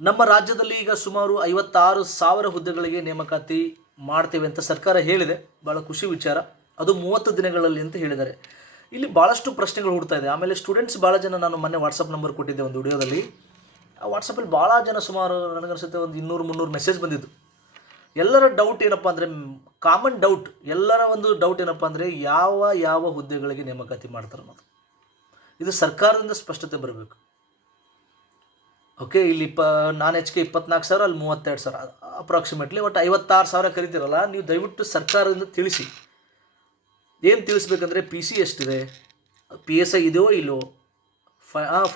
ನಮ್ಮ ರಾಜ್ಯದಲ್ಲಿ ಈಗ ಸುಮಾರು 56,000 ಹುದ್ದೆಗಳಿಗೆ ನೇಮಕಾತಿ ಮಾಡ್ತೇವೆ ಅಂತ ಸರ್ಕಾರ ಹೇಳಿದೆ. ಭಾಳ ಖುಷಿ ವಿಚಾರ. ಅದು 30 ದಿನಗಳಲ್ಲಿ ಅಂತ ಹೇಳಿದ್ದಾರೆ. ಇಲ್ಲಿ ಭಾಳಷ್ಟು ಪ್ರಶ್ನೆಗಳು ಹುಡ್ತಾ ಇದೆ. ಆಮೇಲೆ ಸ್ಟೂಡೆಂಟ್ಸ್ ಭಾಳ ಜನ, ನಾನು ಮೊನ್ನೆ ವಾಟ್ಸಪ್ ನಂಬರ್ ಕೊಟ್ಟಿದ್ದೆ ಒಂದು ವಿಡಿಯೋದಲ್ಲಿ. ಆ ವಾಟ್ಸಪ್ಪಲ್ಲಿ ಭಾಳ ಜನ, ಸುಮಾರು ನನಗನ್ಸುತ್ತೆ ಒಂದು 200-300 ಮೆಸೇಜ್ ಬಂದಿದ್ದು. ಎಲ್ಲರ ಡೌಟ್ ಏನಪ್ಪ ಅಂದರೆ, ಕಾಮನ್ ಡೌಟ್, ಎಲ್ಲರ ಒಂದು ಡೌಟ್ ಏನಪ್ಪ ಅಂದರೆ, ಯಾವ ಹುದ್ದೆಗಳಿಗೆ ನೇಮಕಾತಿ ಮಾಡ್ತಾರೆ ಅನ್ನೋದು. ಇದು ಸರ್ಕಾರದಿಂದ ಸ್ಪಷ್ಟತೆ ಬರಬೇಕು. ಓಕೆ, ಇಲ್ಲಿ ನಾನ್ HK 24,000, ಅಲ್ಲಿ 32,000 ಅಪ್ರಾಕ್ಸಿಮೇಟ್ಲಿ, ಒಟ್ಟು 56,000 ಕರಿತೀರಲ್ಲ. ನೀವು ದಯವಿಟ್ಟು ಸರ್ಕಾರದಿಂದ ತಿಳಿಸಿ. ಏನು ತಿಳಿಸ್ಬೇಕಂದ್ರೆ, PC ಎಷ್ಟಿದೆ, PSI ಇದೆಯೋ ಇಲ್ಲೋ,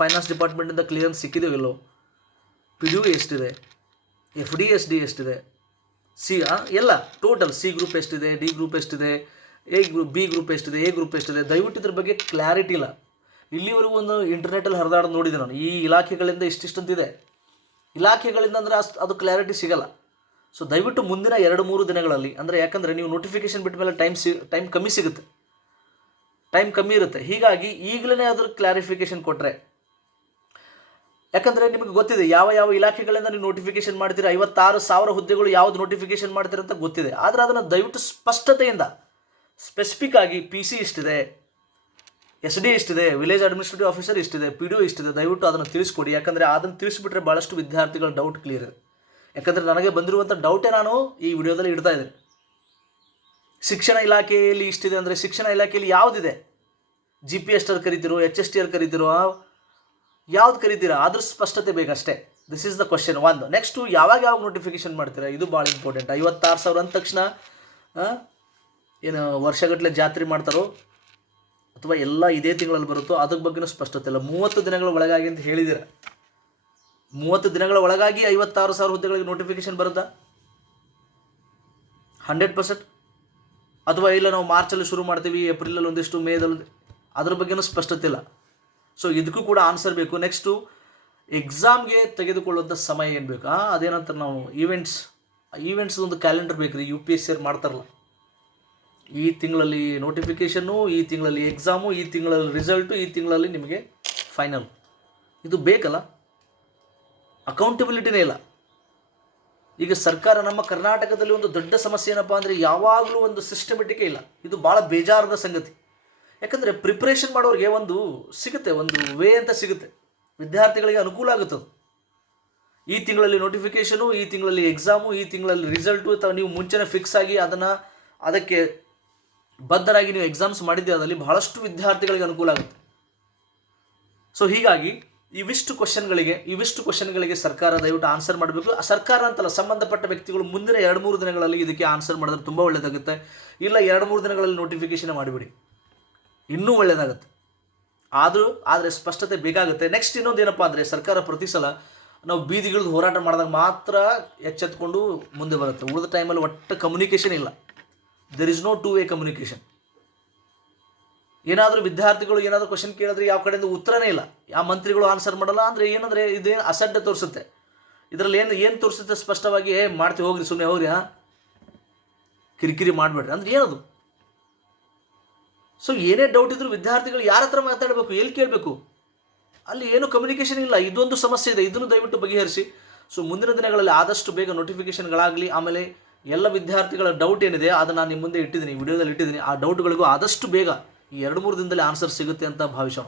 ಫೈನಾನ್ಸ್ ಡಿಪಾರ್ಟ್ಮೆಂಟಿಂದ ಕ್ಲಿಯರೆನ್ಸ್ ಸಿಕ್ಕಿದೆಯೋ ಇಲ್ಲೋ, PDO ಎಷ್ಟಿದೆ, FD SD ಎಷ್ಟಿದೆ, ಎಲ್ಲ ಟೋಟಲ್ C ಗ್ರೂಪ್ ಎಷ್ಟಿದೆ, D ಗ್ರೂಪ್ ಎಷ್ಟಿದೆ, B ಗ್ರೂಪ್ ಎಷ್ಟಿದೆ, A ಗ್ರೂಪ್ ಎಷ್ಟಿದೆ, ದಯವಿಟ್ಟು ಇದ್ರ ಬಗ್ಗೆ ಕ್ಲಾರಿಟಿ ಇಲ್ಲ. ಇಲ್ಲಿವರೆಗೂ ಒಂದು ಇಂಟರ್ನೆಟಲ್ಲಿ ಹರಿದಾಡೋದು ನೋಡಿದೆ ನಾನು. ಈ ಇಲಾಖೆಗಳಿಂದ ಇಷ್ಟಿಷ್ಟಂತಿದೆ, ಇಲಾಖೆಗಳಿಂದ ಅಂದರೆ ಅದು ಕ್ಲಾರಿಟಿ ಸಿಗಲ್ಲ. ಸೊ ದಯವಿಟ್ಟು ಮುಂದಿನ 2-3 ದಿನಗಳಲ್ಲಿ, ಅಂದರೆ ಯಾಕಂದರೆ ನೀವು ನೋಟಿಫಿಕೇಷನ್ ಬಿಟ್ಟ ಮೇಲೆ ಟೈಮ್ ಕಮ್ಮಿ ಸಿಗುತ್ತೆ, ಟೈಮ್ ಕಮ್ಮಿ ಇರುತ್ತೆ. ಹೀಗಾಗಿ ಈಗಲೇ ಅದ್ರ ಕ್ಲಾರಿಫಿಕೇಷನ್ ಕೊಟ್ಟರೆ, ಯಾಕಂದರೆ ನಿಮಗೆ ಗೊತ್ತಿದೆ ಯಾವ ಇಲಾಖೆಗಳಿಂದ ನೀವು ನೋಟಿಫಿಕೇಷನ್ ಮಾಡ್ತೀರಿ. 56,000 ಹುದ್ದೆಗಳು ಯಾವುದು ನೋಟಿಫಿಕೇಷನ್ ಮಾಡ್ತೀರಿ ಅಂತ ಗೊತ್ತಿದೆ. ಆದರೆ ಅದನ್ನು ದಯವಿಟ್ಟು ಸ್ಪಷ್ಟತೆಯಿಂದ, ಸ್ಪೆಸಿಫಿಕ್ ಆಗಿ PC ಇಷ್ಟಿದೆ, SD ಇಷ್ಟಿದೆ, ವಿಲೇಜ್ ಅಡ್ಮಿನಿಸ್ಟ್ರೇಟಿವ್ ಆಫೀಸರ್ ಇಷ್ಟಿದೆ, PDO ಇಷ್ಟಿದೆ, ದಯವಿಟ್ಟು ಅದನ್ನು ತಿಳಿಸ್ಕೊಡಿ. ಯಾಕಂದರೆ ಅದನ್ನು ತಿಳಿಸ್ಬಿಟ್ರೆ ಭಾಳಷ್ಟು ವಿದ್ಯಾರ್ಥಿಗಳ ಡೌಟ್ ಕ್ಲಿಯರ್ ಇದೆ. ಯಾಕಂದರೆ ನನಗೆ ಬಂದಿರುವಂಥ ಡೌಟೇ ನಾನು ಈ ವಿಡಿಯೋದಲ್ಲಿ ಇಡ್ತಾ ಇದ್ದೇನೆ. ಶಿಕ್ಷಣ ಇಲಾಖೆಯಲ್ಲಿ ಇಷ್ಟಿದೆ ಅಂದರೆ, ಶಿಕ್ಷಣ ಇಲಾಖೆಯಲ್ಲಿ ಯಾವುದಿದೆ? GPST ಅಲ್ಲಿ ಕರಿತಿರೋ, HST ಅಲ್ಲಿ ಕರಿತಿರೋ, ಯಾವ್ದು ಕರಿತೀರಾ? ಅದ್ರ ಸ್ಪಷ್ಟತೆ ಬೇಕಷ್ಟೇ. This is the question 1. Next, ಯಾವಾಗ ನೋಟಿಫಿಕೇಷನ್ ಮಾಡ್ತೀರಾ? ಇದು ಭಾಳ ಇಂಪಾರ್ಟೆಂಟ್. 56,000 ಅಂದ ತಕ್ಷಣ ಏನು ವರ್ಷಗಟ್ಟಲೆ ಜಾತ್ರೆ ಮಾಡ್ತಾರೋ ಅಥವಾ ಎಲ್ಲ ಇದೇ ತಿಂಗಳಲ್ಲಿ ಬರುತ್ತೋ ಅದ್ರ ಬಗ್ಗೆನೂ ಸ್ಪಷ್ಟತೆ ಇಲ್ಲ. 30 ದಿನಗಳ ಒಳಗಾಗಿ ಅಂತ ಹೇಳಿದ್ದೀರ. 30 ದಿನಗಳ ಒಳಗಾಗಿ 56,000 ಹುದ್ದೆಗಳಿಗೆ ನೋಟಿಫಿಕೇಷನ್ ಬರುತ್ತಾ? 100%? ಅಥವಾ ಇಲ್ಲ ನಾವು ಮಾರ್ಚಲ್ಲಿ ಶುರು ಮಾಡ್ತೀವಿ, ಏಪ್ರಿಲಲ್ಲಿ ಒಂದಿಷ್ಟು, ಮೇದಲ್ಲಿ, ಅದ್ರ ಬಗ್ಗೆನೂ ಸ್ಪಷ್ಟತೆ ಇಲ್ಲ. ಸೊ ಇದಕ್ಕೂ ಕೂಡ ಆನ್ಸರ್ ಬೇಕು. ನೆಕ್ಸ್ಟು, ಎಕ್ಸಾಮ್ಗೆ ತೆಗೆದುಕೊಳ್ಳುವಂಥ ಸಮಯ ಏನು ಬೇಕು? ಅದೇನಂತಾರೆ ನಾವು, ಈವೆಂಟ್ಸ್ ಒಂದು ಕ್ಯಾಲೆಂಡರ್ ಬೇಕು ರೀ. UPSC ಮಾಡ್ತಾರಲ್ಲ, ಈ ತಿಂಗಳಲ್ಲಿ ನೋಟಿಫಿಕೇಷನ್ನು, ಈ ತಿಂಗಳಲ್ಲಿ ಎಕ್ಸಾಮು, ಈ ತಿಂಗಳಲ್ಲಿ ರಿಸಲ್ಟು, ಈ ತಿಂಗಳಲ್ಲಿ ನಿಮಗೆ ಫೈನಲ್. ಇದು ಬೇಕಲ್ಲ? ಅಕೌಂಟಬಿಲಿಟಿನೇ ಇಲ್ಲ. ಈಗ ಸರ್ಕಾರ, ನಮ್ಮ ಕರ್ನಾಟಕದಲ್ಲಿ ಒಂದು ದೊಡ್ಡ ಸಮಸ್ಯೆ ಏನಪ್ಪ ಅಂದರೆ, ಯಾವಾಗಲೂ ಒಂದು ಸಿಸ್ಟಮೆಟಿಕೇ ಇಲ್ಲ. ಇದು ಭಾಳ ಬೇಜಾರದ ಸಂಗತಿ. ಯಾಕಂದರೆ ಪ್ರಿಪ್ರೇಷನ್ ಮಾಡೋರಿಗೆ ಒಂದು ಸಿಗುತ್ತೆ, ಒಂದು ವೇ ಅಂತ ಸಿಗುತ್ತೆ, ವಿದ್ಯಾರ್ಥಿಗಳಿಗೆ ಅನುಕೂಲ ಆಗುತ್ತದೆ. ಈ ತಿಂಗಳಲ್ಲಿ ನೋಟಿಫಿಕೇಷನು, ಈ ತಿಂಗಳಲ್ಲಿ ಎಕ್ಸಾಮು, ಈ ತಿಂಗಳಲ್ಲಿ ರಿಸಲ್ಟು, ಅಥವಾ ನೀವು ಮುಂಚೆನೇ ಫಿಕ್ಸ್ ಆಗಿ ಅದಕ್ಕೆ ಬದ್ಧರಾಗಿ ನೀವು ಎಕ್ಸಾಮ್ಸ್ ಮಾಡಿದ್ದೆ, ಅದರಲ್ಲಿ ಬಹಳಷ್ಟು ವಿದ್ಯಾರ್ಥಿಗಳಿಗೆ ಅನುಕೂಲ ಆಗುತ್ತೆ. ಸೊ ಹೀಗಾಗಿ ಇವಿಷ್ಟು ಕ್ವಶನ್ಗಳಿಗೆ ಸರ್ಕಾರ ದಯವಿಟ್ಟು ಆನ್ಸರ್ ಮಾಡಬೇಕು. ಸರ್ಕಾರ ಅಂತಲ್ಲ, ಸಂಬಂಧಪಟ್ಟ ವ್ಯಕ್ತಿಗಳು ಮುಂದಿನ 2-3 ದಿನಗಳಲ್ಲಿ ಇದಕ್ಕೆ ಆನ್ಸರ್ ಮಾಡಿದ್ರೆ ತುಂಬ ಒಳ್ಳೆಯದಾಗುತ್ತೆ. ಇಲ್ಲ 2-3 ದಿನಗಳಲ್ಲಿ ನೋಟಿಫಿಕೇಷನ್ ಮಾಡಿಬಿಡಿ, ಇನ್ನೂ ಒಳ್ಳೆಯದಾಗುತ್ತೆ. ಆದರೆ ಸ್ಪಷ್ಟತೆ ಬೇಕಾಗುತ್ತೆ. ನೆಕ್ಸ್ಟ್ ಇನ್ನೊಂದು ಏನಪ್ಪ ಅಂದರೆ, ಸರ್ಕಾರ ಪ್ರತಿ ಸಲ ನಾವು ಬೀದಿಗಿಳಿದು ಹೋರಾಟ ಮಾಡಿದಾಗ ಮಾತ್ರ ಎಚ್ಚೆತ್ಕೊಂಡು ಮುಂದೆ ಬರುತ್ತೆ. ಉಳಿದ ಟೈಮಲ್ಲಿ ಒಟ್ಟು ಕಮ್ಯುನಿಕೇಷನ್ ಇಲ್ಲ. There is no 2-way communication. ಏನಾದರೂ ವಿದ್ಯಾರ್ಥಿಗಳು ಏನಾದರೂ ಕ್ವಶನ್ ಕೇಳಿದ್ರೆ ಯಾವ ಕಡೆಯಿಂದ ಉತ್ತರನೇ ಇಲ್ಲ, ಯಾವ ಮಂತ್ರಿಗಳು ಆನ್ಸರ್ ಮಾಡಲ್ಲ. ಅಂದರೆ ಏನಂದರೆ ಇದೇನು ಅಸಡ್ಡೆ ತೋರಿಸುತ್ತೆ. ಇದರಲ್ಲಿ ಏನು ತೋರಿಸುತ್ತೆ ಸ್ಪಷ್ಟವಾಗಿ, ಮಾಡ್ತೀವಿ ಹೋಗ್ರಿ, ಸುಮ್ಮನೆ ಹೋಗ್ರಿ, ಕಿರಿಕಿರಿ ಮಾಡಬೇಡ್ರಿ ಅಂದರೆ ಏನದು? ಸೊ ಏನೇ ಡೌಟ್ ಇದ್ದರೂ ವಿದ್ಯಾರ್ಥಿಗಳು ಯಾರ ಹತ್ರ ಮಾತಾಡಬೇಕು, ಎಲ್ಲಿ ಕೇಳಬೇಕು? ಅಲ್ಲಿ ಏನು ಕಮ್ಯುನಿಕೇಷನ್ ಇಲ್ಲ. ಇದೊಂದು ಸಮಸ್ಯೆ ಇದೆ, ಇದನ್ನು ದಯವಿಟ್ಟು ಬಗೆಹರಿಸಿ. ಸೊ ಮುಂದಿನ ದಿನಗಳಲ್ಲಿ ಆದಷ್ಟು ಬೇಗ ನೋಟಿಫಿಕೇಷನ್ಗಳಾಗಲಿ. ಆಮೇಲೆ ಎಲ್ಲ ವಿದ್ಯಾರ್ಥಿಗಳ ಡೌಟ್ ಏನಿದೆ ಅದನ್ನು ನಾನು ನಿಮ್ಮ ಮುಂದೆ ಇಟ್ಟಿದ್ದೀನಿ, ವಿಡಿಯೋದಲ್ಲಿ ಇಟ್ಟಿದ್ದೀನಿ. ಆ ಡೌಟ್ಗಳಿಗೂ ಆದಷ್ಟು ಬೇಗ ಈ 2-3 ದಿನದಲ್ಲಿ ಆನ್ಸರ್ ಸಿಗುತ್ತೆ ಅಂತ ಭಾವಿಸೋಣ.